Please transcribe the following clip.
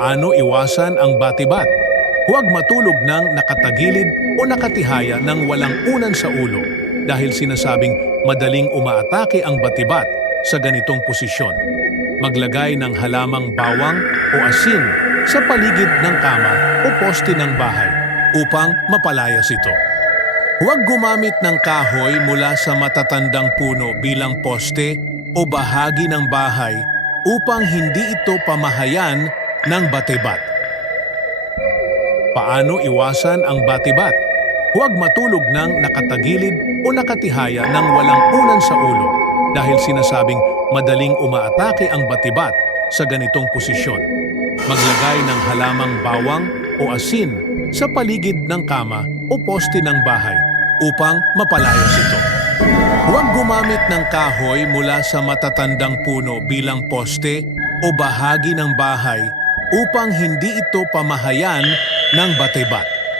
Paano iwasan ang batibat? Huwag matulog ng nakatagilid o nakatihaya ng walang unan sa ulo dahil sinasabing madaling umaatake ang batibat sa ganitong posisyon. Maglagay ng halamang bawang o asin sa paligid ng kama o poste ng bahay upang mapalayas ito. Huwag gumamit ng kahoy mula sa matatandang puno bilang poste o bahagi ng bahay upang hindi ito pamahayan ng batibat. Paano iwasan ang batibat? Huwag matulog ng nakatagilid o nakatihaya ng walang unan sa ulo dahil sinasabing madaling umaatake ang batibat sa ganitong posisyon. Maglagay ng halamang bawang o asin sa paligid ng kama o poste ng bahay upang mapalayas ito. Huwag gumamit ng kahoy mula sa matatandang puno bilang poste o bahagi ng bahay upang hindi ito pamahayan ng batibat.